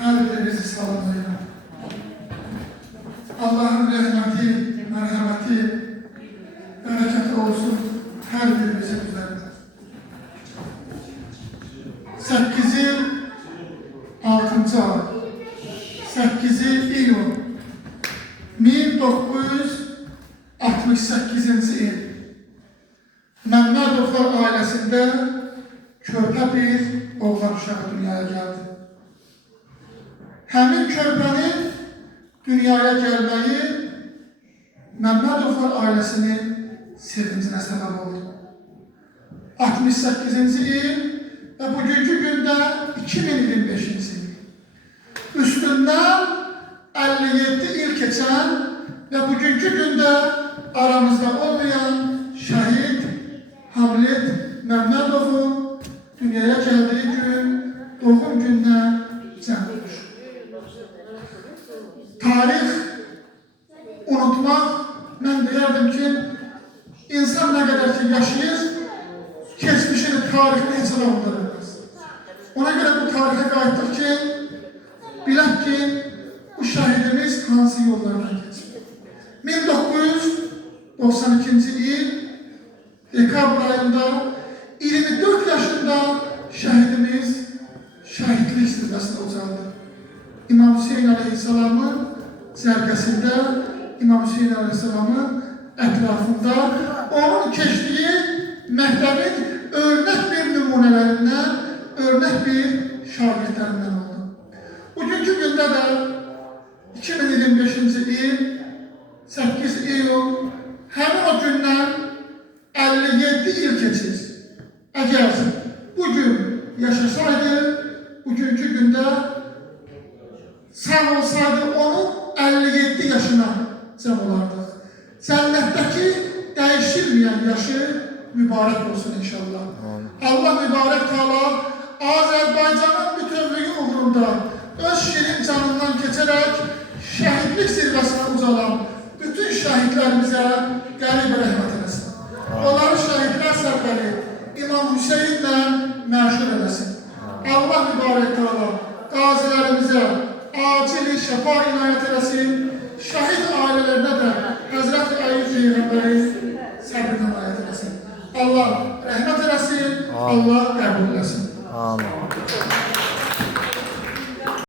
her birinizi salamlayın. Allah'ın rahmeti, merhameti, bereketi olsun her birimizin üzerinde. 8'i 6. ay, 8'i iyun 1968-ci il Məmmədovlar ailəsində körpə bir oğlan uşağı dünyaya gəldi. Həmin körpənin dünyaya gəlməyi Məmmədovlar ailəsinin sevincinə səbəb oldu. 68-ci il və bugünkü gündə 2025-ci il. Üstündən 57 il keçən və bugünkü gündə aramızda olmayan şəhid Hamlet Məmmədovun dünyaya gəldiyi gün, doğum gününə cəm olmuş. Tarix unutmaq, mən deyərdim ki, insan nə qədər ki yaşayır, keçmişini, tarixini heç də unutulmaz. Ona görə bu tarixə qayıtdıq ki, bilək ki, bu şəhidimiz hansı yollardan keçir. 1992-ci il dekabr ayında 24 yaşında şəhidimiz şəhidlik zirvəsinə ucaldı. İmam Hüseyin Aleyhisselam'ın zərgəsində, İmam Hüseyin Aleyhisselam'ın ətrafında onun keçdiyi məktəbin örnək bir nümunələrindən, örnək bir şagirdlərindən oldu. Bugünkü gündə də 2025-ci il 8 iyun həmin o gündən 57 il keçir. Əgər bugün yaşasaydı, bugünkü gündə sağ olsaydı onu 57 yaşına cəm olardıq. Cənnətdəki dəyişilməyən yaşı mübarək olsun inşallah. Allah mübarək Teala Azərbaycanın bütövlüyü uğrunda öz şirin canından keçərək şəhidlik zirvəsinə ucalan bütün şəhidlərimizə qərib rəhmət eləsin. Onları şəhidlər sərfəri İmam Hüseyinlə məşhur eləsin. Allah mübarək Teala qazilərimizə acili şəfa inayət eləsin. Şəhid ailələrinə də Həzrət Əyyub Peyğəmbərin